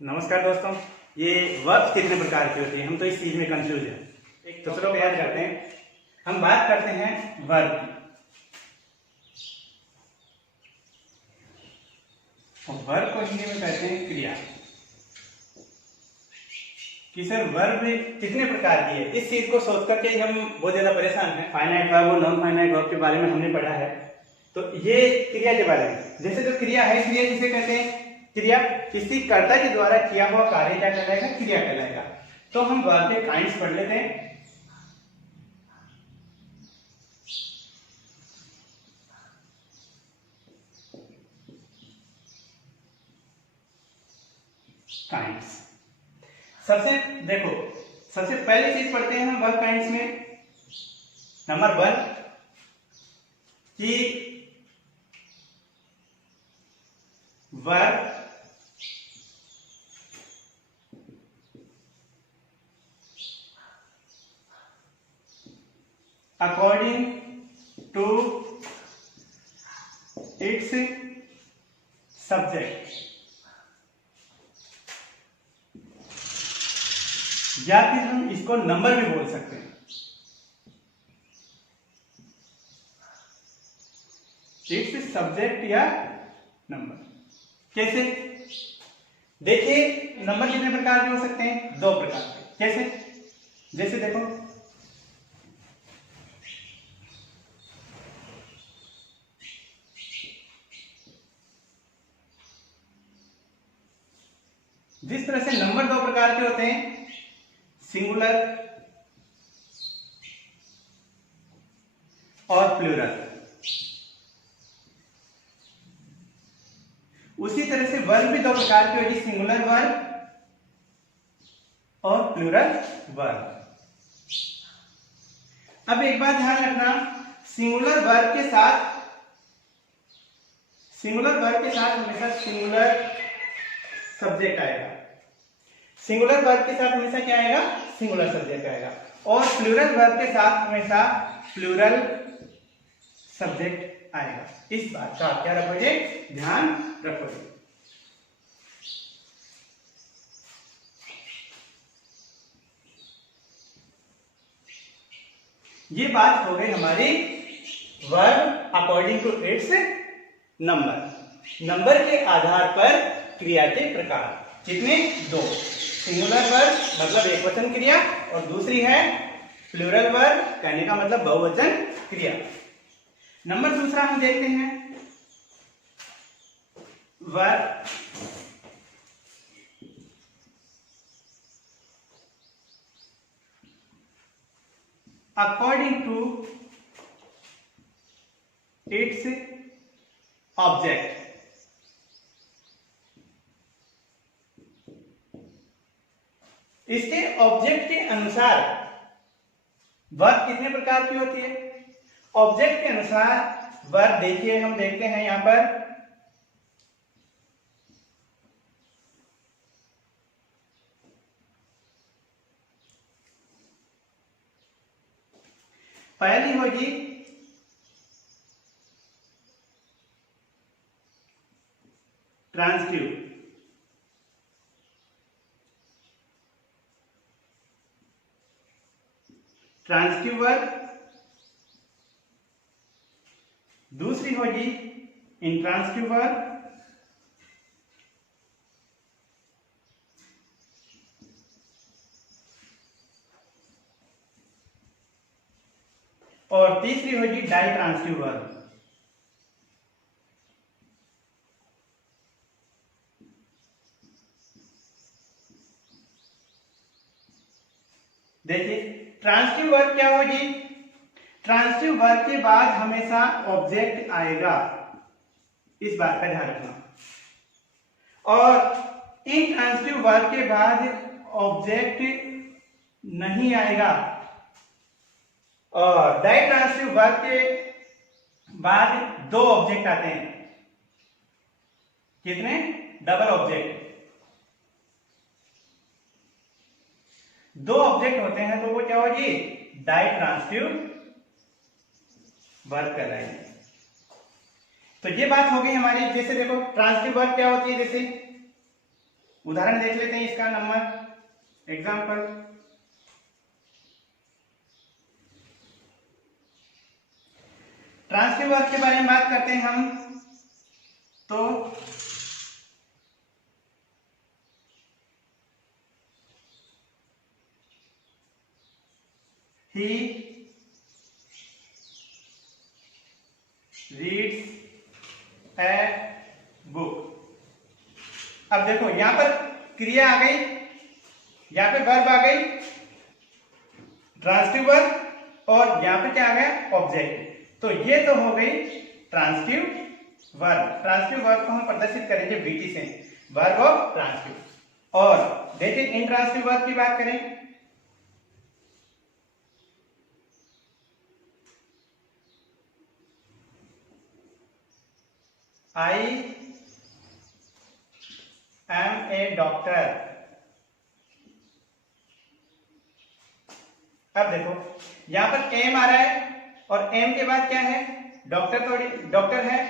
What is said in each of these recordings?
नमस्कार दोस्तों। ये वर्ब कितने प्रकार की होती है, हम तो इस चीज में कंफ्यूज है। तो चलो याद करते हैं। हम बात करते हैं वर्ब की। और वर्ब को हिंदी में कहते हैं क्रिया। कि सर वर्ब कितने प्रकार की है, इस चीज को सोच करके हम बहुत ज्यादा परेशान हैं। फाइनाइट वर्ब और नॉन फाइनाइट वर्ब के बारे में हमने पढ़ा है। तो ये क्रिया के बारे में, जैसे जो क्रिया है, क्रिया किसे कहते हैं? क्रिया किसी कर्ता के द्वारा किया हुआ कार्य क्या कहलाएगा? क्रिया कहलाएगा। तो हम वर्ब के काइंड्स पढ़ लेते हैं। काइंड्स सबसे पहले चीज पढ़ते हैं हम वर्ब काइंड्स में। नंबर 1 कि verb according to its subject, या फिर हम इसको नंबर भी बोल सकते हैं। इट्स सब्जेक्ट या नंबर। कैसे? देखिए, नंबर कितने प्रकार के हो सकते हैं? 2 प्रकार के। कैसे? जैसे देखो, जिस तरह से नंबर 2 प्रकार के होते हैं, सिंगुलर और प्लूरल, उसी तरह से वर्ब भी 2 प्रकार की होगी, सिंगुलर वर्ब और प्लूरल वर्ब। अब एक बात ध्यान रखना, सिंगुलर वर्ब के साथ हमेशा सिंगुलर सब्जेक्ट आएगा। सिंगुलर वर्ब के साथ हमेशा क्या आएगा? सिंगुलर सब्जेक्ट आएगा। और प्लूरल वर्ब के साथ हमेशा प्लूरल सब्जेक्ट आएगा। इस बात का क्या रखोगे? ध्यान रखोगे। ये बात हो गई हमारी verb according to its number के आधार पर क्रिया के प्रकार। कितने? 2। सिंगुलर वर्ब मतलब एक वचन क्रिया, और दूसरी है प्लूरल वर्ब, कहने का मतलब बहुवचन क्रिया। नंबर दूसरा हम देखते हैं, verb according to its object. इसके ऑब्जेक्ट के अनुसार वर्ब कितने प्रकार की होती है? ऑब्जेक्ट के अनुसार वर्ब देखिए, हम देखते हैं यहां पर पहली होगी ट्रांसटिव। Transitive verb. दूसरी होगी इंट्रांसटिव वर्ब। और तीसरी होगी डाइट्रांसटिव वर्ब। देखिए, ट्रांसटिव वर्ब क्या होगी? ट्रांसटिव वर्ब के बाद हमेशा ऑब्जेक्ट आएगा, इस बात का ध्यान रखना। और इंट्रांसटिव वर्ब के बाद ऑब्जेक्ट नहीं आएगा। और डाइट्रांसटिव वर्ब के बाद 2 ऑब्जेक्ट आते हैं। कितने? Double object. 2 ऑब्जेक्ट होते हैं तो वो क्या होगी? डाइट्रांसटिव वर्ब कहलाएगी। तो ये बात हो गई हमारी। जैसे देखो, ट्रांसटिव वर्ब क्या होती है? जैसे उदाहरण देख लेते हैं इसका नंबर एग्जाम्पल। ट्रांसिटिव वर्ब के बारे में बात करते हैं हम, तो he reads a book। अब देखो यहां पर क्रिया आ गई, यहां पे वर्ब आ गई ट्रांसिटिव वर्ब, और यहां पे क्या आ गया ऑब्जेक्ट। तो ये तो हो गई ट्रांसिटिव वर्ब। ट्रांसिटिव वर्ब को हम प्रदर्शित करेंगे बीटी से, वर्ब ऑफ ट्रांसिटिव। और देखिए इंट्रांसिटिव वर्ब की बात करें, I am a doctor। अब देखो यहां पर एम आ रहा है, और एम के बाद क्या है, डॉक्टर, थोड़ी डॉक्टर है,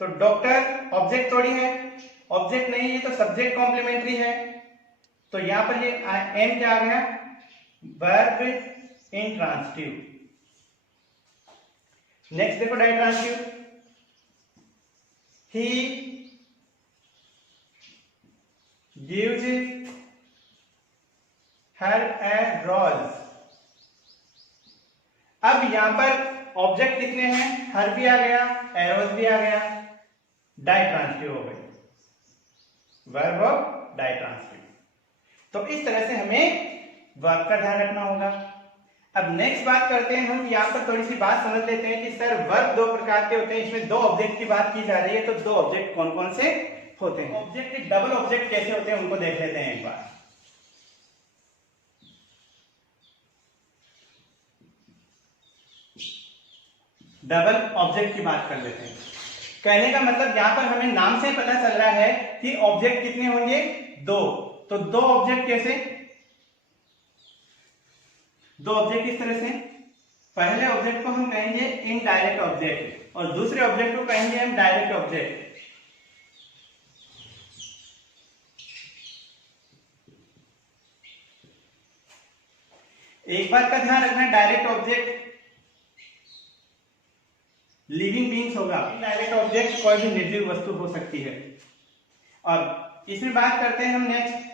तो डॉक्टर ऑब्जेक्ट थोड़ी है, ऑब्जेक्ट नहीं है तो सब्जेक्ट कॉम्प्लीमेंट्री है। तो यहां पर ये एम क्या आ गया, वर्ब इंट्रांसिटिव। नेक्स्ट देखो डाइट्रांसिटिव, ही गिव्स हर ए रोज। अब यहां पर ऑब्जेक्ट कितने हैं, हर भी आ गया, एरोज भी आ गया, डाइट्रांसिटिव हो गई, वर्ब ऑफ डाइट्रांसिटिव। तो इस तरह से हमें वर्ब का ध्यान रखना होगा। अब नेक्स्ट बात करते हैं हम, यहाँ पर थोड़ी सी बात समझ लेते हैं कि सर वर्ब दो प्रकार के होते हैं, इसमें दो ऑब्जेक्ट की बात की जा रही है, तो दो ऑब्जेक्ट कौन कौन से होते हैं, ऑब्जेक्ट डबल ऑब्जेक्ट कैसे होते हैं उनको देख लेते हैं एक बार। डबल ऑब्जेक्ट की बात कर लेते हैं। कहने का मतलब यहां पर हमें नाम से पता चल रहा है कि ऑब्जेक्ट कितने होंगे, दो। तो दो ऑब्जेक्ट कैसे, दो ऑब्जेक्ट इस तरह से, पहले ऑब्जेक्ट को हम कहेंगे इनडायरेक्ट ऑब्जेक्ट और दूसरे ऑब्जेक्ट को कहेंगे हम डायरेक्ट ऑब्जेक्ट। एक बात का ध्यान रखना, डायरेक्ट ऑब्जेक्ट लिविंग बीइंग्स होगा, इनडायरेक्ट ऑब्जेक्ट कोई भी निर्जीव वस्तु हो सकती है। और इसमें बात करते हैं हम नेक्स्ट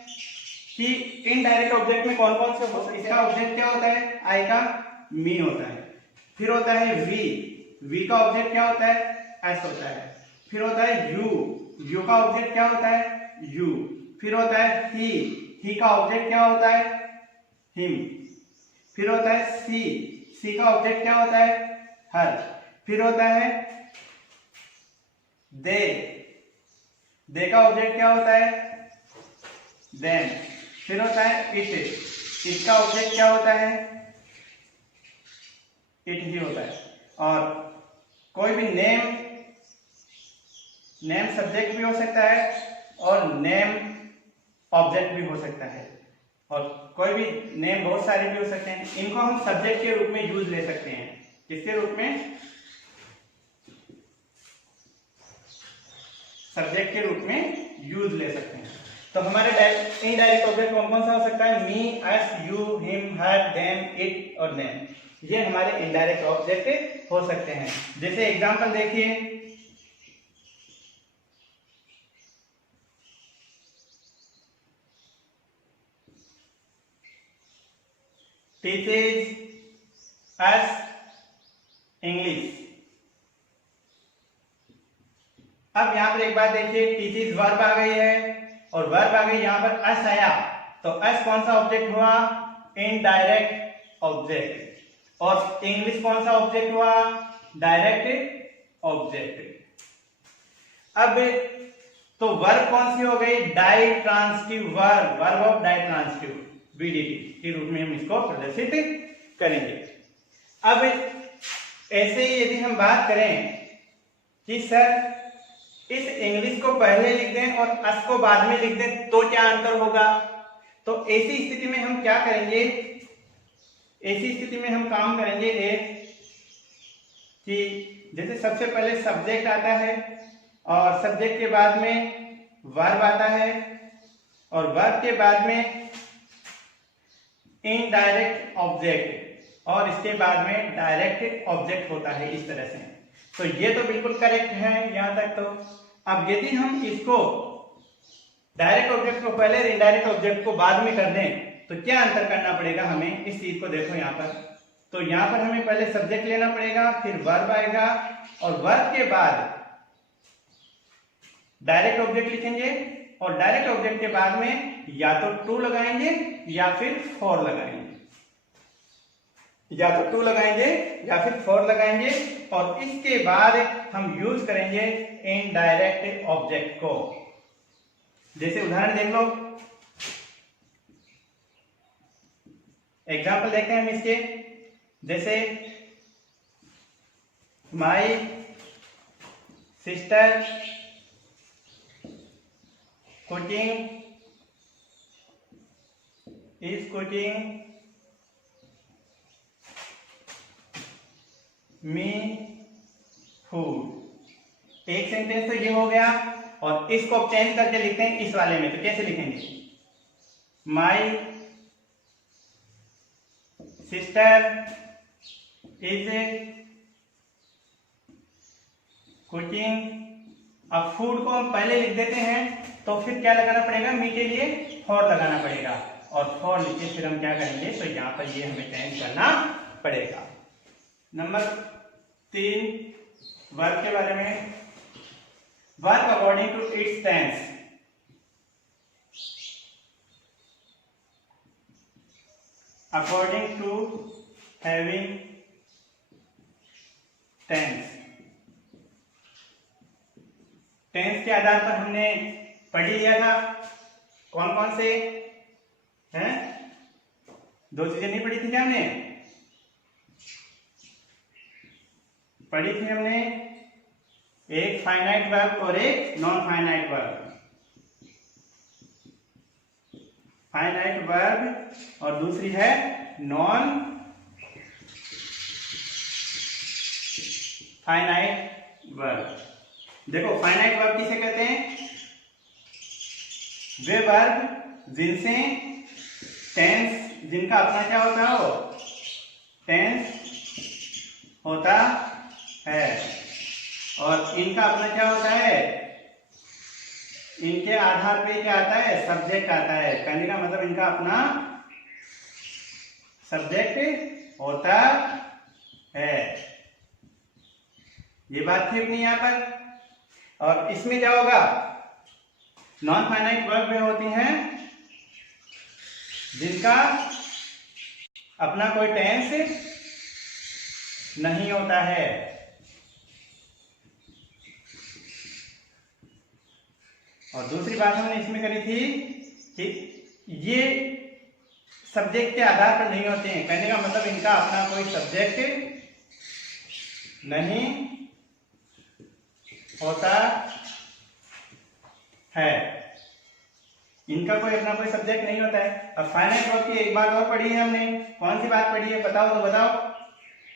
कि इनडायरेक्ट ऑब्जेक्ट में कौन कौन से हो सकते हैं। इसका ऑब्जेक्ट क्या होता है, आई का मी होता है, फिर होता है वी, वी का ऑब्जेक्ट क्या होता है, एस होता है, फिर होता है यू, यू का ऑब्जेक्ट क्या होता है, यू, फिर होता है ही का ऑब्जेक्ट क्या होता है, हिम, फिर होता है सी का ऑब्जेक्ट क्या होता है, हर, फिर होता है दे का ऑब्जेक्ट क्या होता है, देम, फिर होता है इट का ऑब्जेक्ट क्या होता है, इट ही होता है। और कोई भी नेम सब्जेक्ट भी हो सकता है और नेम ऑब्जेक्ट भी हो सकता है, और कोई भी नेम बहुत सारे भी हो सकते हैं। इनको हम सब्जेक्ट के रूप में यूज ले सकते हैं, किसके रूप में, सब्जेक्ट के रूप में यूज ले सकते हैं। तो हमारे इनडायरेक्ट ऑब्जेक्ट कौन कौन सा हो सकता है, me, us, you, him, her, them, it और नेम, ये हमारे इनडायरेक्ट ऑब्जेक्ट हो सकते हैं। जैसे एग्जांपल देखिए, टीचेज अस इंग्लिश। अब यहां पर एक बात देखिए, टीचेज वर्ब आ गई है और वर्ब आ गई, यहां पर अस आया, तो अस कौन सा ऑब्जेक्ट हुआ, इनडायरेक्ट ऑब्जेक्ट, और इंग्लिश कौन सा ऑब्जेक्ट हुआ, डायरेक्ट ऑब्जेक्ट। अब तो वर्ब कौन सी हो गई, डाइट्रांसिटिव वर्ब, वर्ब ऑफ डाइट्रांसिटिव, बीडीटी के रूप में हम इसको प्रदर्शित करेंगे। अब ऐसे ही यदि हम बात करें कि सर इस इंग्लिश को पहले लिख दें और अस को बाद में लिख दें तो क्या अंतर होगा, तो ऐसी स्थिति में हम क्या करेंगे, ऐसी स्थिति में हम काम करेंगे एक कि जैसे सबसे पहले सब्जेक्ट आता है, और सब्जेक्ट के बाद में वर्ब आता है और वर्ब के बाद में इनडायरेक्ट ऑब्जेक्ट और इसके बाद में डायरेक्ट ऑब्जेक्ट होता है इस तरह से। तो ये तो बिल्कुल करेक्ट है यहां तक। तो अब यदि हम इसको डायरेक्ट ऑब्जेक्ट को पहले और इनडायरेक्ट ऑब्जेक्ट को बाद में कर दें तो क्या अंतर करना पड़ेगा हमें, इस चीज को देखो यहाँ पर। तो यहाँ पर हमें पहले सब्जेक्ट लेना पड़ेगा, फिर वर्ब आएगा और वर्ब के बाद डायरेक्ट ऑब्जेक्ट लिखेंगे और डायरेक्ट ऑब्जेक्ट के बाद में या तो टू लगाएंगे या फिर फॉर लगाएंगे, या तो टू लगाएंगे या फिर फॉर लगाएंगे और इसके बाद हम यूज करेंगे इनडायरेक्ट ऑब्जेक्ट को। जैसे उदाहरण देख लो, एग्जाम्पल देखते हैं हम इसके। जैसे my sister cooking is cooking me food. एक सेंटेंस तो ये हो गया और इसको चेंज करके लिखते हैं इस वाले में। तो कैसे लिखेंगे, माई सिस्टर इज कुकिंग। अब फूड को हम पहले लिख देते हैं तो फिर क्या लगाना पड़ेगा, मी के लिए फॉर लगाना पड़ेगा और फॉर लिखे फिर हम क्या करेंगे, तो यहां पर ये हमें चेंज करना पड़ेगा। नंबर 3 वर्ब के बारे में। Verb according to its tense. According to having tense. Tense के आधार पर हमने पढ़ लिया था कौन कौन से हैं, 2 चीजें नहीं पढ़ी थी क्या हमने, पढ़ी थी हमने एक फाइनाइट वर्ब और एक non finite verb. Finite verb और दूसरी है नॉन फाइनाइट वर्ब। देखो फाइनाइट वर्ब किसे कहते हैं, वे वर्ब जिनसे टेंस, जिनका अपना क्या होता है, वो टेंस होता है और इनका अपना क्या होता है, इनके आधार पे क्या आता है, सब्जेक्ट आता है। कहने का मतलब इनका अपना सब्जेक्ट होता है। ये बात थी अपनी यहां पर। और इसमें क्या होगा, नॉन फाइनाइट वर्ब में होती हैं जिनका अपना कोई टेंस नहीं होता है। और दूसरी बात हमने इसमें करी थी कि ये सब्जेक्ट के आधार पर नहीं होते हैं। कहने का मतलब इनका अपना कोई सब्जेक्ट नहीं होता है, इनका कोई अपना कोई सब्जेक्ट नहीं होता है। अब फाइनाइट वर्ब की एक बात और पढ़ी है हमने, कौन सी बात पढ़ी है बताओ तो बताओ।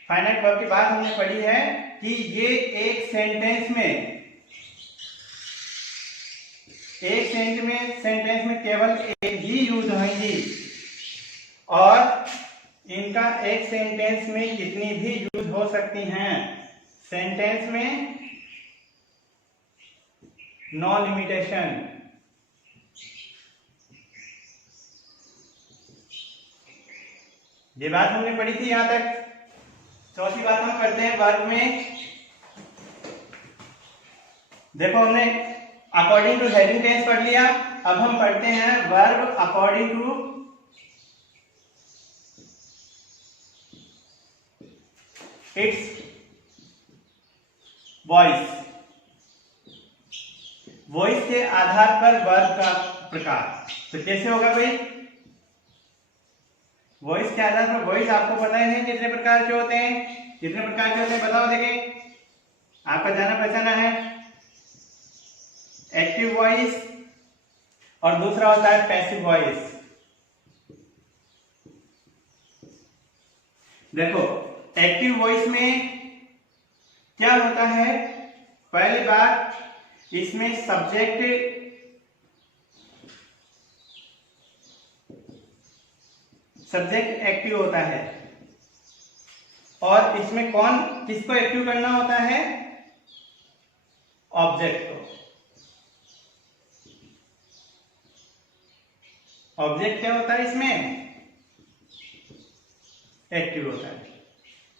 फाइनाइट वर्ब की बात हमने पढ़ी है कि ये एक सेंटेंस में केवल एक ही यूज होंगी और इनका एक सेंटेंस में कितनी भी यूज हो सकती हैं। सेंटेंस में नो लिमिटेशन। ये बात हमने पढ़ी थी यहां तक। चौथी बात हम करते हैं वर्ब में। देखो हमने अकॉर्डिंग टू हैविंग टेंस पढ़ लिया, अब हम पढ़ते हैं verb according to its voice. Voice के आधार पर वर्ब का प्रकार। तो कैसे होगा भाई, वॉइस के आधार पर, वॉइस आपको पता है कितने प्रकार के होते हैं, कितने प्रकार के होते हैं बताओ। देखिए आपका जाना पहचाना है एक्टिव वॉइस और दूसरा होता है पैसिव वॉइस। देखो एक्टिव वॉइस में क्या होता है, पहली बात इसमें सब्जेक्ट एक्टिव होता है और इसमें कौन किसको एक्टिव करना होता है? ऑब्जेक्ट को। ऑब्जेक्ट क्या होता है इसमें? एक्टिव होता है।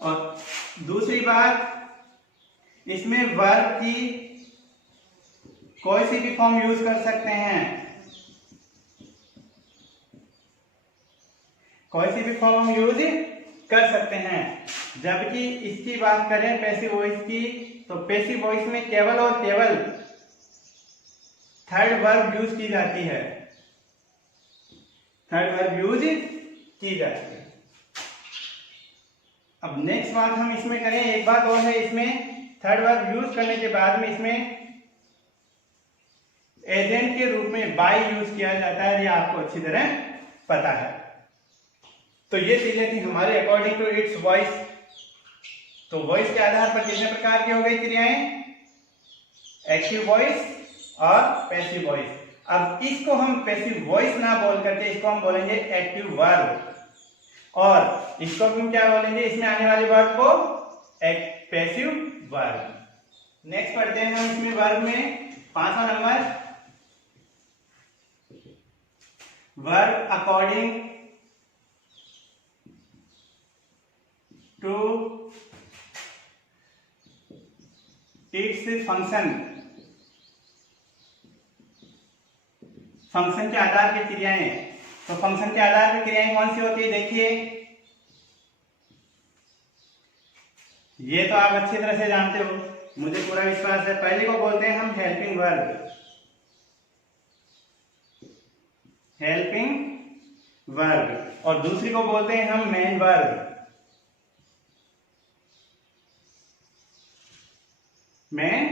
और दूसरी बात, इसमें वर्ब की कोई सी भी फॉर्म यूज कर सकते हैं, कोई सी भी फॉर्म हम यूज कर सकते हैं। जबकि इसकी बात करें पैसिव वॉइस की, तो पैसिव वॉइस में केवल और केवल थर्ड वर्ब यूज की जाती है, थर्ड वर्ब यूज की जाती है। अब नेक्स्ट बात हम इसमें करें, एक बात और है, इसमें थर्ड वर्ब यूज करने के बाद में इसमें एजेंट के रूप में बाय यूज किया जाता है, ये आपको अच्छी तरह पता है। तो ये चीजें थी हमारे अकॉर्डिंग टू इट्स वॉइस। तो वॉइस के आधार पर कितने प्रकार की हो गई क्रियाएं? एक्टिव वॉइस और पैसिव वॉइस। अब इसको हम पैसिव वॉइस ना बोल करके इसको हम बोलेंगे एक्टिव वर्ब, और इसको हम क्या बोलेंगे, इसमें आने वाले वर्ब को पैसिव वर्ब। नेक्स्ट पढ़ते हैं हम इसमें वर्ब में 5वां number, verb according to its function. Function के आधार पर क्रियाएं। तो फंक्शन के आधार पर क्रियाएं कौन सी होती है? देखिए, ये तो आप अच्छी तरह से जानते हो, मुझे पूरा विश्वास है। पहले को बोलते हैं हम हेल्पिंग वर्ब, हेल्पिंग वर्ब, और दूसरी को बोलते हैं हम मेन वर्ब, मेन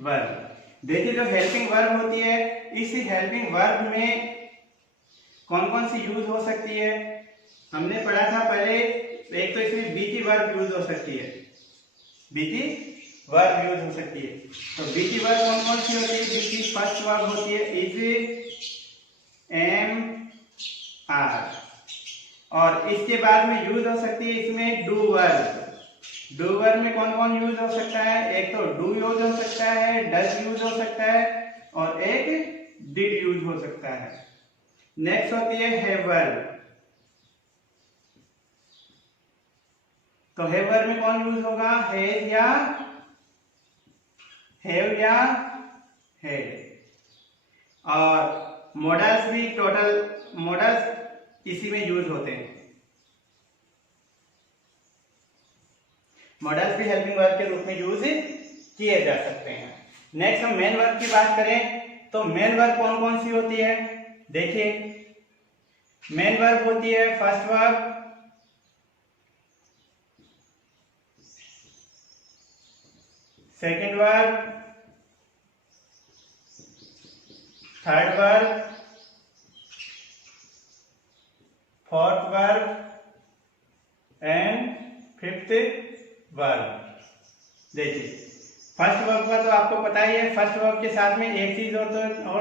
वर्ब। देखिए, जो हेल्पिंग वर्ब होती है, इस हेल्पिंग वर्ब में कौन कौन सी यूज हो सकती है? हमने पढ़ा था पहले, एक तो इसमें बीटी वर्ब यूज हो सकती है, बीटी वर्ब यूज हो सकती है। तो बीटी वर्ब कौन कौन सी होती है? बीटी फर्स्ट वर्ब होती है इज, एम, आर, और इसके बाद में यूज हो सकती है इसमें डू वर्ब। डू वर्ब में कौन कौन यूज हो सकता है? एक तो डू यूज हो सकता है, डज यूज हो सकता है, और एक डिड यूज हो सकता है। नेक्स्ट होती है हैव वर्ब। तो हैव वर्ब में कौन यूज होगा? हैव या हैड। और मॉडल्स भी, टोटल मॉडल्स इसी में यूज होते हैं। मॉडल्स भी हेल्पिंग वर्ब के रूप में यूज किए जा सकते हैं। नेक्स्ट हम मेन वर्ब की बात करें, तो मेन वर्ब कौन कौन सी होती है? देखिए, मेन वर्ब होती है first verb, second verb, third verb, fourth verb and fifth verb. देखिए, फर्स्ट वर्ब का तो आपको पता ही है, फर्स्ट वर्ब के साथ में एक चीज और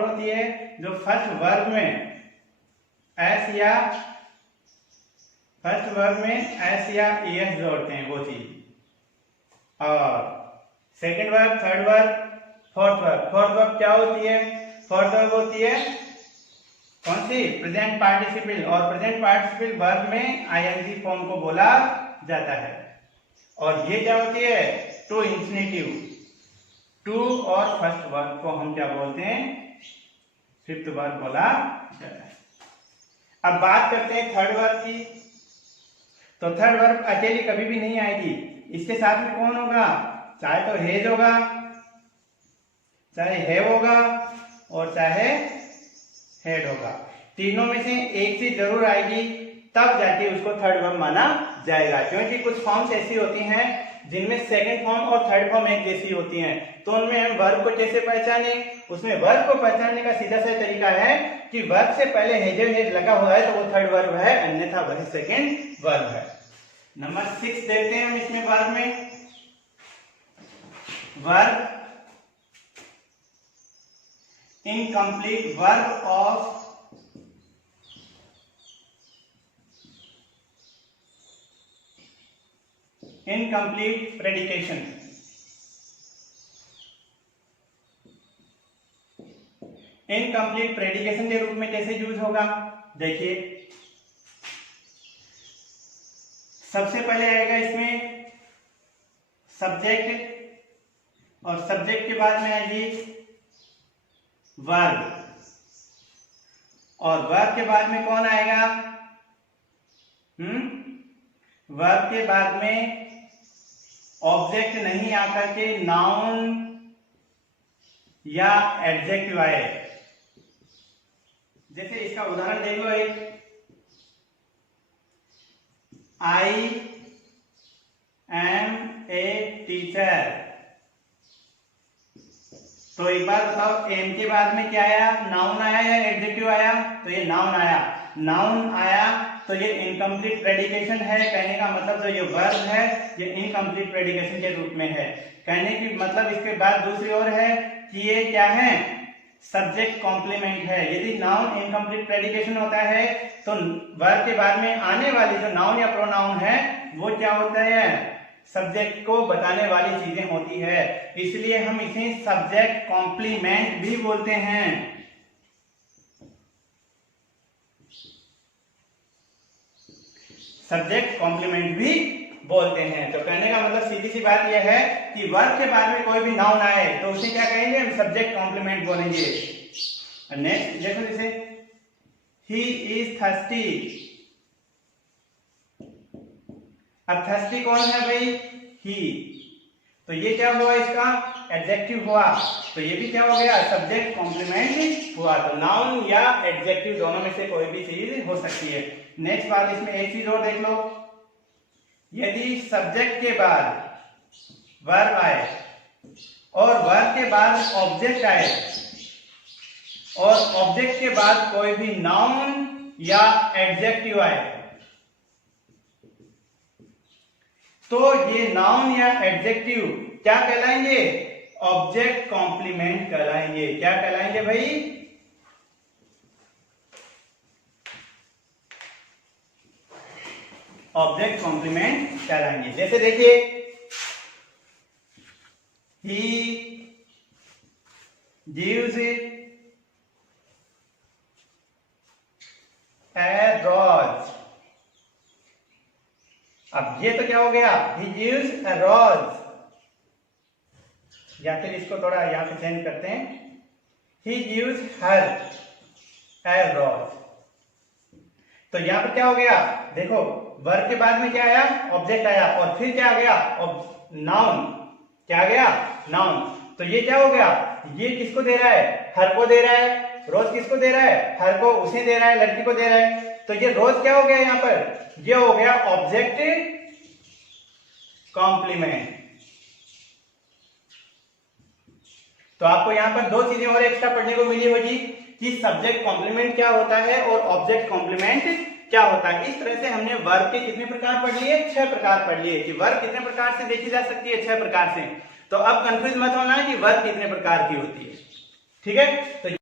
होती है, जो फर्स्ट वर्ब में एस या एस जोड़ते हैं, वो चीज। और second verb, third verb, fourth verb. Fourth verb क्या होती है? फोर्थ वर्ब होती है कौन सी? प्रेजेंट पार्टिसिपल, और प्रेजेंट पार्टिसिपल वर्ब में आईएनजी फॉर्म को बोला जाता है। और ये क्या होती है? To infinitive. टू और फर्स्ट वर्ब को हम क्या बोलते हैं? फिफ्थ वर्ब बोला जाता है। अब बात करते हैं थर्ड वर्ब की। तो थर्ड वर्ब अकेली कभी भी नहीं आएगी, इसके साथ में कौन होगा? चाहे तो हेज होगा, चाहे हैव होगा, और चाहे हेड होगा। तीनों में से एक चीज जरूर आएगी, तब जाके उसको थर्ड वर्ब माना जाएगा। क्योंकि कुछ फॉर्म्स ऐसी होती हैं जिनमें सेकंड फॉर्म और थर्ड फॉर्म एक जैसी होती हैं, तो उनमें हम वर्ब को कैसे पहचाने? उसमें वर्ब को पहचानने का सीधा सा तरीका है कि वर्ब से पहले हेड लगा हुआ है तो वो थर्ड वर्ब है, अन्यथा वही सेकंड वर्ब है। नंबर 6 देखते हैं हम इसमें वर्ब में। Verb incomplete verb of incomplete predication. Incomplete predication के रूप में कैसे यूज होगा, देखिए सबसे पहले आएगा इसमें सब्जेक्ट और सब्जेक्ट के बाद में आएगी वर्ब और वर्ब के बाद में कौन आएगा, वर्ब के बाद में ऑब्जेक्ट नहीं आकर के नाउन या एडजेक्टिव आए। जैसे इसका उदाहरण देख लो, एक आई एम ए टीचर। तो एक बार बताओ, एम के बाद में क्या आया, नाउन आया या एडजेक्टिव आया, तो ये नाउन आया। नाउन आया तो ये इनकम्प्लीट प्रेडिकेशन है। कहने का मतलब जो ये वर्ब है ये इनकम्प्लीट प्रेडिकेशन के रूप में है। कहने की मतलब इसके बाद दूसरी ओर है कि ये क्या है, सब्जेक्ट कॉम्प्लीमेंट है। यदि नाउन इनकम्प्लीट प्रेडिकेशन होता है तो वर्ब के बाद में आने वाली जो नाउन या प्रोनाउन है वो क्या होता है, सब्जेक्ट को बताने वाली चीजें होती है। इसलिए हम इसे सब्जेक्ट कॉम्प्लीमेंट भी बोलते हैं। सब्जेक्ट कॉम्प्लीमेंट भी बोलते हैं। तो कहने का मतलब सीधी सी बात यह है कि वर्ब के बाद में कोई भी नाउन आए तो उसे क्या कहेंगे, हम सब्जेक्ट कॉम्प्लीमेंट बोलेंगे। नेक्स्ट देखो, जैसे ही इज थर्स्टी। अब थर्स्टी कौन है भाई, ही। तो ये क्या हुआ, इसका एडजेक्टिव हुआ। तो ये भी क्या हो गया, सब्जेक्ट कॉम्प्लीमेंट हुआ। तो नाउन या एडजेक्टिव दोनों में से कोई भी चीज हो सकती है। नेक्स्ट बात, इसमें एक चीज और देख लो, यदि सब्जेक्ट के बाद वर्ब आए और वर्ब के बाद ऑब्जेक्ट आए और ऑब्जेक्ट के बाद कोई भी नाउन या एडजेक्टिव आए तो ये नाउन या एडजेक्टिव क्या कहलाएंगे, ऑब्जेक्ट कॉम्प्लीमेंट कहलाएंगे। क्या कहलाएंगे भाई, ऑब्जेक्ट कॉम्प्लीमेंट कहलाएंगे। जैसे देखिए, ही गिव्स ए रोज। अब ये तो क्या हो गया, ही गिव्स ए रोज। या फिर इसको थोड़ा यहां पे चेंज करते हैं, ही गिव्स हर ए रोज। तो यहां पर क्या हो गया, देखो वर्ब के बाद में क्या आया, ऑब्जेक्ट आया और फिर क्या आ गया, नाउन। क्या आ गया, नाउन। तो ये क्या हो गया, ये किसको दे रहा है, हर को दे रहा है। रोज किसको दे रहा है, हर को, उसे दे रहा है, लड़की को दे रहा है। तो ये रोज क्या हो गया, यहां पर ये हो गया ऑब्जेक्ट कॉम्प्लीमेंट। तो आपको यहां पर दो चीजें और एक्स्ट्रा पढ़ने को मिली होगी कि सब्जेक्ट कॉम्प्लीमेंट क्या होता है और ऑब्जेक्ट कॉम्प्लीमेंट क्या होता है। इस तरह से हमने वर्ब के कितने प्रकार पढ़ लिए, 6 प्रकार पढ़ लिए कि वर्ब कितने प्रकार से देखी जा सकती है, 6 प्रकार से। तो अब कंफ्यूज मत होना कि वर्ब कितने प्रकार की होती है, ठीक है। तो